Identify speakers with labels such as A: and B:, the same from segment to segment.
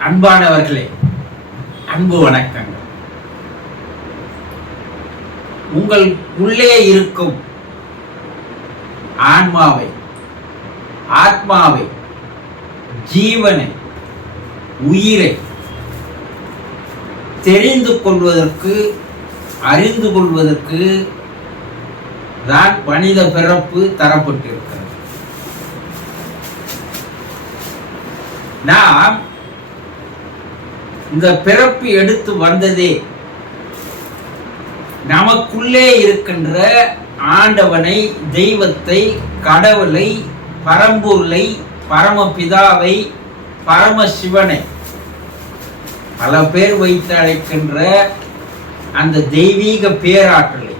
A: அன்பானவர்களே அன்பு வணக்கங்கள். உங்கள் உள்ளே இருக்கும் ஆன்மாவை ஆத்மாவை ஜீவனை உயிரை தெரிந்து கொள்வதற்கு அறிந்து கொள்வதற்கு தான் மனித பிறப்பு தரப்பட்டிருக்கிறது. நாம் இந்த பிறப்பு எடுத்து வந்ததே. நமக்குள்ளே இருக்கின்ற ஆண்டவனை தெய்வத்தை கடவுளை பரம்பொருளை பரமபிதாவை பரமசிவனை பல பேர் வைத்து அழைக்கின்ற அந்த தெய்வீக பேராற்றலை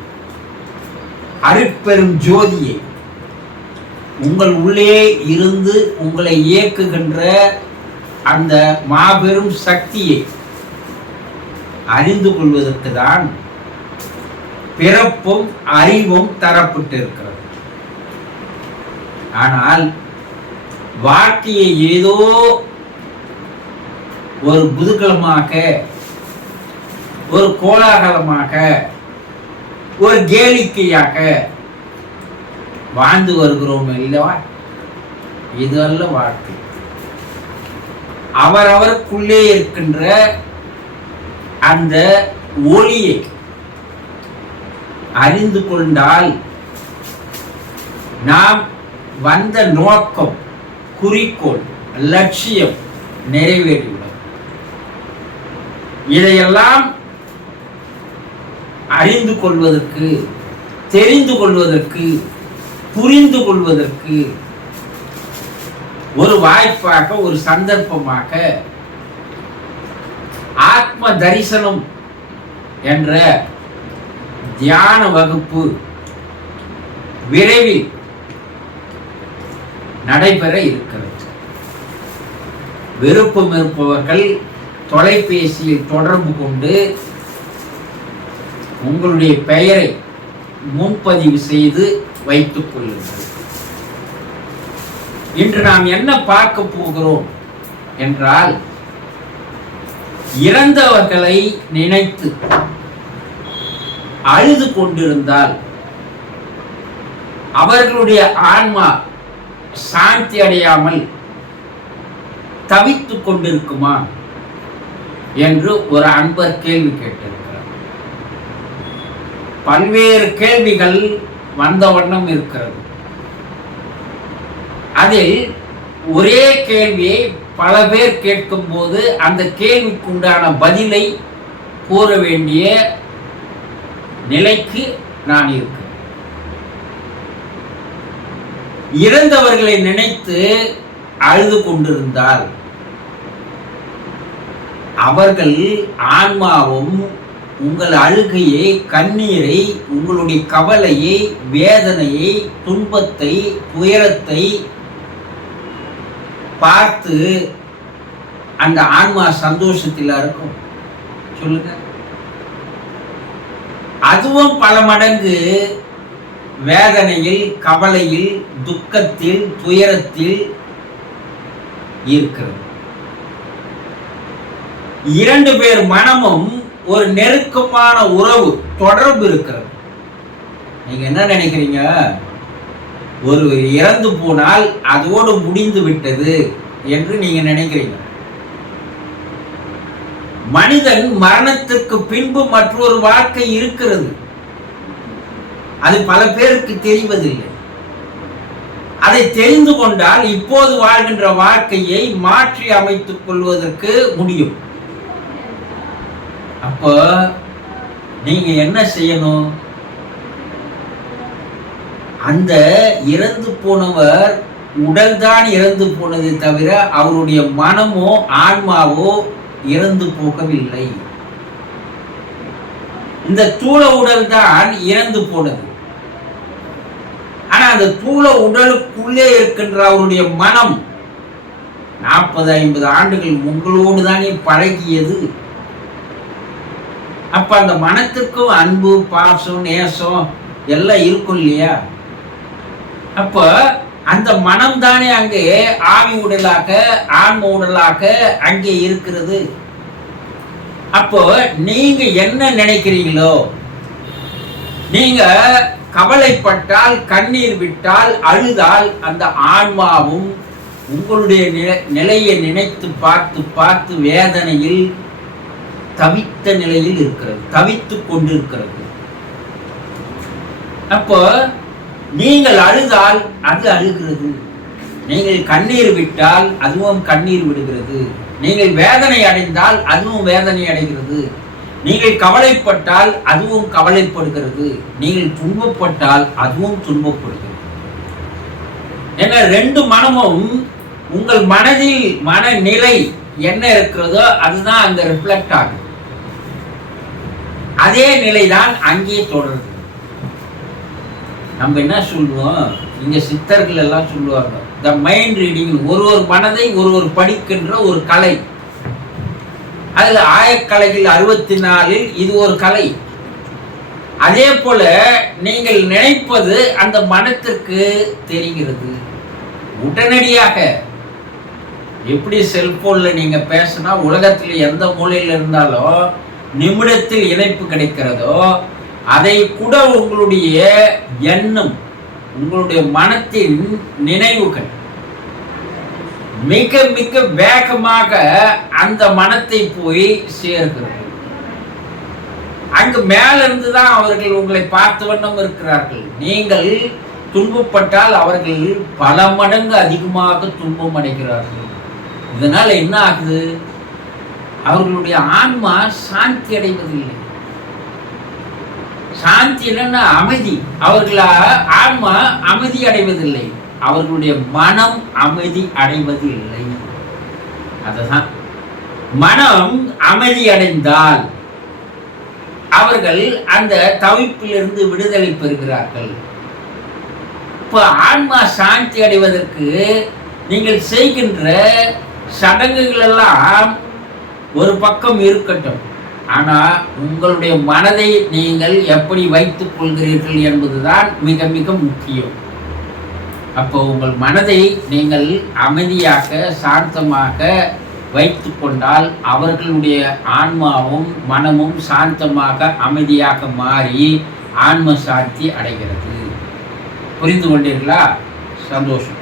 A: அருட்பெரும் ஜோதியை உங்கள் உள்ளே இருந்து உங்களை இயக்குகின்ற அந்த மாபெரும் சக்தியை அறிந்து கொள்வதற்கு தான் பிறப்பும் அறிவும் தரப்பட்டிருக்கிறது. ஆனால் வாழ்க்கையை ஏதோ ஒரு புதுக்கலமாக ஒரு கோலாகலமாக ஒரு கேளிக்கையாக வாழ்ந்து வருகிறோம் இல்லவா இது அல்ல வாழ்க்கை. அவரவருக்குள்ளே இருக்கின்ற அந்த ஒளியை அறிந்து கொண்டால் நாம் வந்த நோக்கம் குறிக்கோள் லட்சியம் நிறைவேறிவிடும். இதையெல்லாம் அறிந்து கொள்வதற்கு தெரிந்து கொள்வதற்கு புரிந்து கொள்வதற்கு ஒரு வாய்ப்பாக ஒரு சந்தர்ப்பமாக ஆத்ம தரிசனம் என்ற தியான வகுப்பு விரைவில் நடைபெற இருக்கிறது. விருப்பம் இருப்பவர்கள் தொலைபேசியில் தொடர்பு கொண்டு உங்களுடைய பெயரை முன்பதிவு செய்து வைத்துக் கொள்ளுங்கள். இன்று நாம் என்ன பார்க்க போகிறோம் என்றால் இறந்தவர்களை நினைத்து அழுது கொண்டிருந்தால் அவர்களுடைய ஆன்மா சாந்தி அடையாமல் தவித்துக் கொண்டிருக்குமா என்று ஒரு அன்பர் கேள்வி கேட்டிருக்கிறார். பல்வேறு கேள்விகள் வந்த வண்ணம் இருக்கிறது. அதில் ஒரே கேள்வியை பல பேர் கேட்கும்போது அந்த கேள்விக்குண்டான பதிலை கூற வேண்டிய நிலைக்கு நான் இருக்கேன். இறந்தவர்களை நினைத்து அழுது கொண்டிருந்தால் அவர்கள் ஆன்மாவும் உங்கள் அழுகையை கண்ணீரை உங்களுடைய கவலையை வேதனையை துன்பத்தை துயரத்தை பார்த்து அந்த ஆன்மா சந்தோஷத்தில் இருக்கும். சொல்லுங்க. அதுவும் பல மடங்கு வேதனையில் கவலையில் துக்கத்தில் துயரத்தில் இருக்கிறது. இரண்டு பேர் மனமும் ஒரு நெருக்கமான உறவு தொடர்பு இருக்கிறது. நீங்க என்ன நினைக்கிறீங்க? ஒருவர் இறந்து போனால் அதோடு முடிந்து விட்டது என்று நீங்க நினைக்கிறீங்க. மனிதன் மரணத்திற்கு பின்பு மற்றொரு வாழ்க்கை இருக்கிறது. அது பல பேருக்கு தெரிவதில்லை. அதை தெரிந்து கொண்டால் இப்போது வாழ்கின்ற வாழ்க்கையை மாற்றி அமைத்துக் கொள்வதற்கு முடியும். அப்போ நீங்க என்ன செய்யணும்? அந்த இறந்து போனவர் உடல்தான் இறந்து போனதை தவிர அவருடைய மனமோ ஆன்மாவோ இறந்து போகவில்லை. இந்த தூள உடல் தான் இறந்து போனது. ஆனா அந்த தூள உடலுக்குள்ளே இருக்கின்ற அவருடைய மனம் நாற்பது ஐம்பது ஆண்டுகள் உங்களோடு தானே பழகியது. அப்ப அந்த மனத்துக்கும் அன்பு பாசம் நேசம் எல்லாம் இருக்கும் இல்லையா? அப்ப அந்த மனம் தானே அங்கே ஆவி உடலாக ஆன்ம உடலாக அங்கே இருக்கிறது. அப்போ நீங்க என்ன நினைக்கிறீங்களோ நீங்க கவலைப்பட்டால் கண்ணீர் விட்டால் அழுதால் அந்த ஆன்மாவும் உங்களுடைய நிலை- நிலையை நினைத்து பார்த்து பார்த்து வேதனையில் தவித்த நிலையில் இருக்கிறது தவித்து கொண்டிருக்கிறது. அப்போ நீங்கள் அழுதால் அது அழுகிறது. நீங்கள் கண்ணீர் விட்டால் அதுவும் கண்ணீர் விடுகிறது. நீங்கள் வேதனை அடைந்தால் அதுவும் வேதனை அடைகிறது. நீங்கள் கவலைப்பட்டால் அதுவும் கவலைப்படுகிறது. நீங்கள் துன்பப்பட்டால் அதுவும் துன்பப்படுகிறது. ஏன்னா ரெண்டு மனமும் உங்கள் மனதில் மனநிலை என்ன இருக்கிறதோ அதுதான் அங்க ரிஃப்ளெக்ட் ஆகும் அதே நிலைதான் அங்கே தொடருது. நம்ம என்ன சொல்லுவோம்? இங்கே சித்தர்கள் எல்லாம் சொல்லுவாங்க த மைண்ட் ரீடிங் ஒரு ஒரு மனதை ஒரு ஒரு படிக்கின்ற ஒரு கலை. அதில் ஆயக்கலையில் அறுபத்தி நாலில் இது ஒரு கலை. அதே போல நீங்கள் நினைப்பது அந்த மனத்திற்கு தெரிகிறது. உடனடியாக எப்படி செல்போன்ல நீங்க பேசினா உலகத்துல எந்த மூலையில் இருந்தாலும் நிமிடத்தில் இணைப்பு கிடைக்கிறதோ அதை கூட உங்களுடைய எண்ணம் உங்களுடைய மனத்தின் நினைவுகள் மிக மிக வேகமாக அந்த மனத்தை போய் சேர்கிறது. அங்கு மேலிருந்து தான் அவர்கள் உங்களை பார்த்த வண்ணம் இருக்கிறார்கள். நீங்கள் துன்பப்பட்டால் அவர்கள் பல மடங்கு அதிகமாக துன்பம் அடைகிறார்கள். இதனால என்ன ஆகுது? அவர்களுடைய ஆன்மா சாந்தி அடைவதில்லை. சாந்தி என்னன்னா அமைதி. அவர்கள ஆன்மா அமைதி அடைவதில்லை. அவர்களுடைய மனம் அமைதி அடைவது இல்லை அதுதான். மனம் அமைதி அடைந்தால் அவர்கள் அந்த தவிப்பிலிருந்து விடுதலை பெறுகிறார்கள். இப்போ ஆன்மா சாந்தி அடைவதற்கு நீங்கள் செய்கின்ற சடங்குகள் எல்லாம் ஒரு பக்கம் இருக்கட்டும். ஆனால் உங்களுடைய மனதை நீங்கள் எப்படி வைத்துக் கொள்கிறீர்கள் என்பதுதான் மிக மிக முக்கியம். அப்போ உங்கள் மனதை நீங்கள் அமைதியாக சாந்தமாக வைத்து கொண்டால் அவர்களுடைய ஆன்மாவும் மனமும் சாந்தமாக அமைதியாக மாறி ஆன்ம சாந்தி அடைகிறது. புரிந்து கொண்டீர்களா? சந்தோஷம்.